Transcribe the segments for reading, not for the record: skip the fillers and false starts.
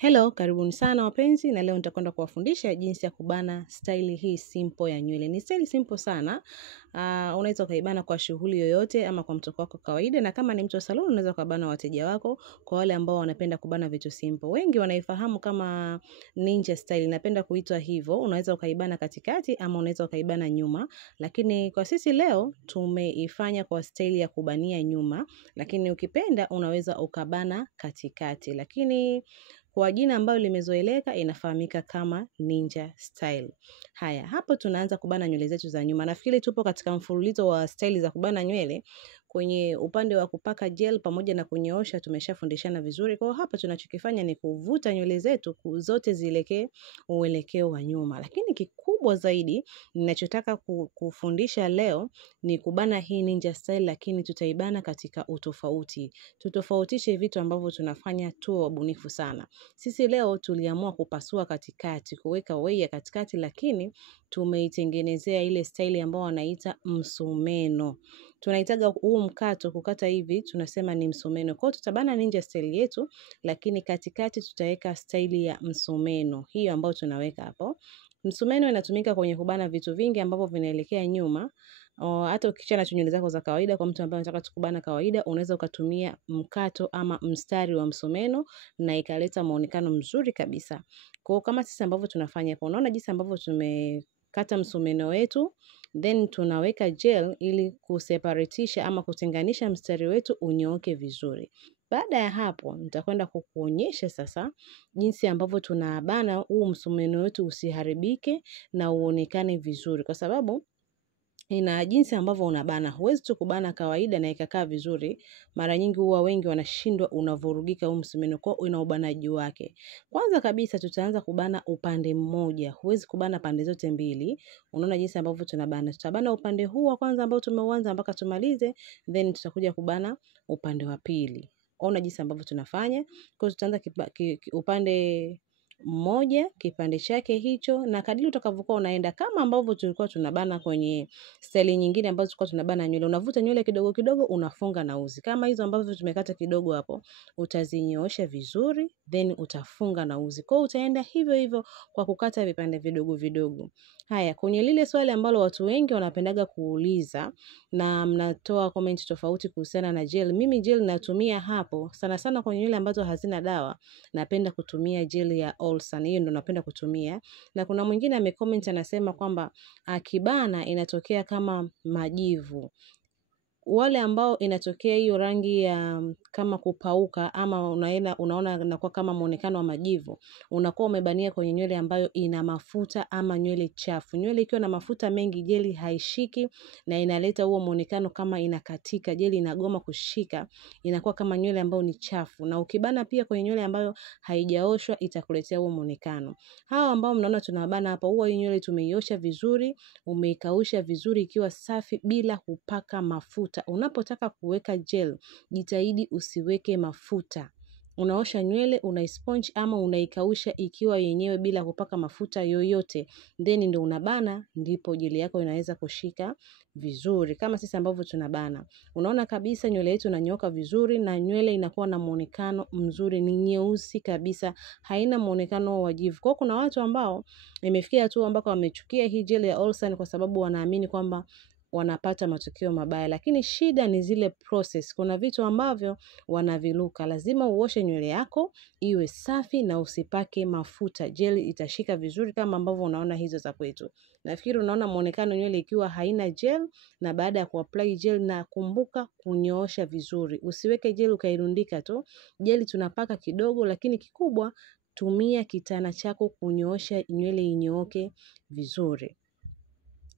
Hello, karibuni sana wapenzi, na leo nitakwenda kuwafundisha jinsi ya kubana style hii simple ya nywele. Ni style simple sana. Unaweza ukaibana kwa shughuli yoyote ama kwa mtoko wako kawaida, na kama ni mtu wa salon unaweza ukabana wateja wako. Kwa wale ambao wanapenda kubana vitu simple, wengi wanaifahamu kama ninja style, napenda kuitwa hivyo. Unaweza ukaibana katikati ama unaweza ukaibana nyuma, lakini kwa sisi leo tumeifanya kwa style ya kubania nyuma, lakini ukipenda unaweza ukabana katikati, lakini kwa jina ambayo limezoeleka inafahamika kama ninja style. Haya, hapo tunaanza kubana nywele zetu za nyuma. Nafikiri tupo katika mfululizo wa style za kubana nywele. Kwenye upande wa kupaka gel pamoja na kunyoosha tumeshafundishana vizuri. Kwa hapa tunachokifanya ni kuvuta nywele zetu zote zielekee uelekeo wa nyuma. Lakini kikubwa zaidi ninachotaka kufundisha leo ni kubana hii ninja style, lakini tutaibana katika utofauti. Tutofautishe vitu ambavyo tunafanya tuwe wabunifu sana. Sisi leo tuliamua kupasua katikati, kuweka wei ya katikati, lakini tumeitengenezea ile style ambao wanaita msumeno. Tunaitaga huu mkato kukata hivi, tunasema ni msumeno. Kwa tutabana ninja style yetu, lakini katikati tutaweka style ya msumeno. Hiyo ambao tunaweka hapo. Msumeno inatumika kwenye kubana vitu vingi ambavyo vinaelekea nyuma. Hata ukichana tu nywele zako za kawaida, kwa mtu ambaye anataka tukubana kawaida, unaweza ukatumia mkato ama mstari wa msumeno na ikaleta muonekano mzuri kabisa. Kwa kama sisi ambavyo tunafanya hapo, unaona jinsi ambavyo tumekata msumeno wetu, then tunaweka gel ili kuseparatisha ama kutenganisha mstari wetu unyooke vizuri. Baada ya hapo, nitakwenda kukuonyesha sasa jinsi ambavyo tunabana huu msumeno wetu usiharibike na uonekane vizuri, kwa sababu ina jinsi ambavyo unabana. Huwezi tu kubana kawaida na ikakaa vizuri. Mara nyingi huwa wengi wanashindwa, unavurugika huu msumeno, kwa una ubanaji wake. Kwanza kabisa tutaanza kubana upande mmoja. Huwezi kubana pande zote mbili. Unaona jinsi ambavyo tunabana. Tutabana upande huu wa kwanza ambao tumeuanza mpaka tumalize, then tutakuja kubana upande wa pili. Ona jinsi ambavyo tunafanya. Kwa tutaanza upande mmoja, kipande chake hicho, na kadiri utakavyokuwa unaenda, kama ambavyo tulikuwa tunabana kwenye style nyingine ambazo tulikuwa tunabana nywele, unavuta nywele kidogo kidogo, unafunga na uzi. Kama hizo ambazo tumekata kidogo hapo, utazinyoosha vizuri, then utafunga na uzi. Kwa utaenda hivyo hivyo kwa kukata vipande vidogo vidogo. Haya, kwenye lile swali ambalo watu wengi wanapendaga kuuliza na mnatoa comment tofauti kuhusiana na gel. Mimi gel natumia hapo sana sana kwenye nywele ambazo hazina dawa. Napenda kutumia gel ya Olsan. Hiyo ndo napenda kutumia. Na kuna mwingine amecomment anasema kwamba akibana inatokea kama majivu. Wale ambao inatokea hiyo rangi ya kama kupauka ama unaona inakuwa kama muonekano wa majivu, unakuwa umebania kwenye nywele ambayo ina mafuta ama nywele chafu. Nywele ikiwa na mafuta mengi, jeli haishiki na inaleta huo muonekano kama inakatika, jeli inagoma kushika, inakuwa kama nywele ambayo ni chafu. Na ukibana pia kwenye nywele ambayo haijaoshwa itakuletea huo muonekano. Hawa ambao mnaona tunabana hapa, huwa hii nywele tumeiosha vizuri, umeikausha vizuri ikiwa safi bila kupaka mafuta. Unapotaka kuweka gel, jitahidi usiweke mafuta. Unaosha nywele, unaisponge ama unaikausha ikiwa yenyewe bila kupaka mafuta yoyote. Then ndo unabana, ndipo jeli yako inaweza kushika vizuri. Kama sisi ambavyo tunabana, unaona kabisa nywele yetu inanyooka vizuri na nywele inakuwa na muonekano mzuri, ni nyeusi kabisa, haina muonekano wa jivu. Kwa kuna watu ambao imefikia tu ambako wamechukia hii gel ya Olsan kwa sababu wanaamini kwamba wanapata matokeo mabaya, lakini shida ni zile process. Kuna vitu ambavyo wanaviluka. Lazima uoshe nywele yako iwe safi na usipake mafuta. Gel itashika vizuri kama ambavyo unaona hizo za kwetu. Nafikiri unaona muonekano nywele ikiwa haina gel, na baada ya kuapply gel, na kumbuka kunyoosha vizuri. Usiweke gel ukairundika tu. Gel tunapaka kidogo, lakini kikubwa tumia kitana chako kunyoosha nywele inyooke vizuri.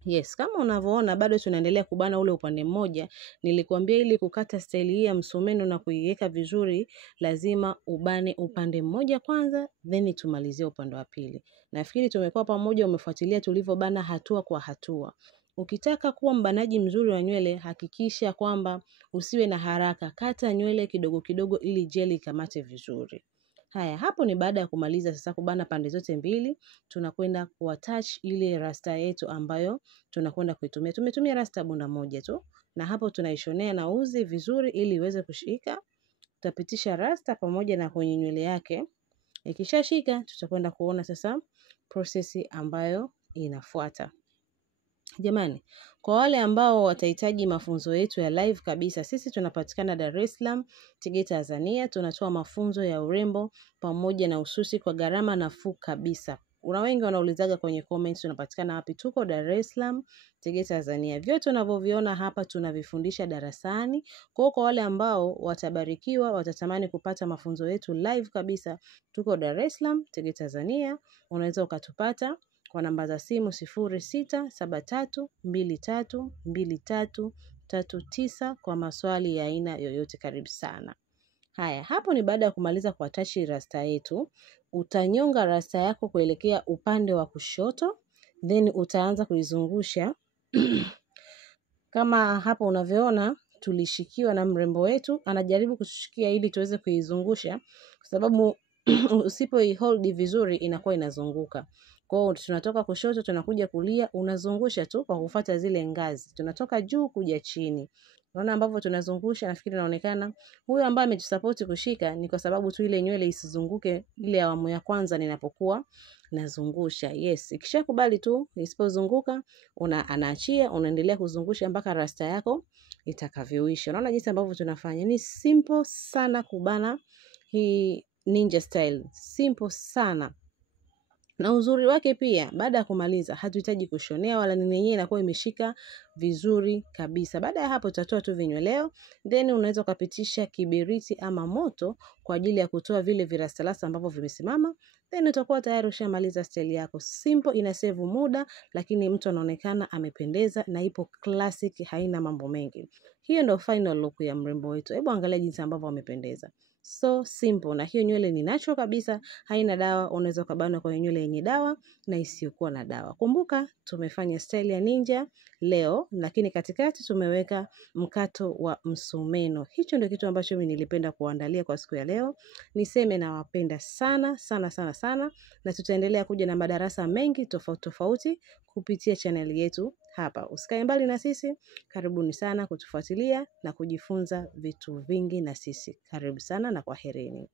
Yes, kama unavyoona bado tunaendelea kubana ule upande mmoja. Nilikuambia ili kukata style hii ya msumeno na kuiweka vizuri, lazima ubane upande mmoja kwanza, then tumalizie upande wa pili. Nafikiri tumekuwa pamoja, umefuatilia tulivyobana hatua kwa hatua. Ukitaka kuwa mbanaji mzuri wa nywele, hakikisha kwamba usiwe na haraka. Kata nywele kidogo kidogo ili jeli ikamate vizuri. Haya, hapo ni baada ya kumaliza sasa kubana pande zote mbili, tunakwenda kuattach ile rasta yetu ambayo tunakwenda kuitumia. Tumetumia rasta bunda moja tu, na hapo tunaishonea na uzi vizuri ili iweze kushika. Tutapitisha rasta pamoja na kwenye nywele yake Ikishashika tutakwenda kuona sasa prosesi ambayo inafuata. Jamani, kwa wale ambao watahitaji mafunzo yetu ya live kabisa, sisi tunapatikana Dar es Salaam, Tegeta, Tanzania. Tunatoa mafunzo ya urembo pamoja na ususi kwa gharama nafuu kabisa. Kuna wengi wanaulizaga kwenye comments tunapatikana wapi? Tuko Dar es Salaam, Tegeta, Tanzania. Vyote tunavyoviona hapa tunavifundisha darasani. Kwa wale ambao watabarikiwa, watatamani kupata mafunzo yetu live kabisa, tuko Dar es Salaam, Tegeta, Tanzania. Unaweza ukatupata kwa namba za simu 0673232339 kwa maswali ya aina yoyote. Karibu sana. Haya, hapo ni baada ya kumaliza kuatachi rasta yetu. Utanyonga rasta yako kuelekea upande wa kushoto, then utaanza kuizungusha. Kama hapo unavyoona tulishikiwa na mrembo wetu, anajaribu kutushikia ili tuweze kuizungusha, kwa sababu usipoihold vizuri inakuwa inazunguka. Kwa hiyo tunatoka kushoto tunakuja kulia, unazungusha tu kwa kufuata zile ngazi. Tunatoka juu kuja chini. Unaona ambavyo tunazungusha, nafikiri inaonekana. Huyo ambaye ametusupport kushika ni kwa sababu tu ile nywele isizunguke ile awamu ya kwanza ninapokuwa nazungusha. Yes, ikishakubali tu isipozunguka, anaachia, unaendelea kuzungusha mpaka rasta yako itakavyoisha. Unaona jinsi ambavyo tunafanya. Ni simple sana kubana hii ninja style. Simple sana. Na uzuri wake pia, baada ya kumaliza, hatuhitaji kushonea wala nini, yenyewe inakuwa imeshika vizuri kabisa. Baada ya hapo utatoa tu vinyweleo, then unaweza kupitisha kibiriti ama moto kwa ajili ya kutoa vile virastalasa ambavyo vimesimama, then utakuwa tayari ushamaliza style yako. Simple, inasave muda, lakini mtu anaonekana amependeza na ipo classic, haina mambo mengi. Hiyo ndio final look ya mrembo wetu. Hebu angalia jinsi ambavyo amependeza. So simple, na hiyo nywele ni natural kabisa, haina dawa. Unaweza kubana kwa nywele yenye dawa na isiyokuwa na dawa. Kumbuka tumefanya style ya ninja leo, lakini katikati tumeweka mkato wa msumeno. Hicho ndio kitu ambacho mimi nilipenda kuandalia kwa siku ya leo. Niseme nawapenda sana sana sana sana, na tutaendelea kuja na madarasa mengi tofauti tofauti kupitia channel yetu hapa. Usikae mbali na sisi. Karibuni sana kutufuatilia na kujifunza vitu vingi na sisi. Karibu sana na kwaherini.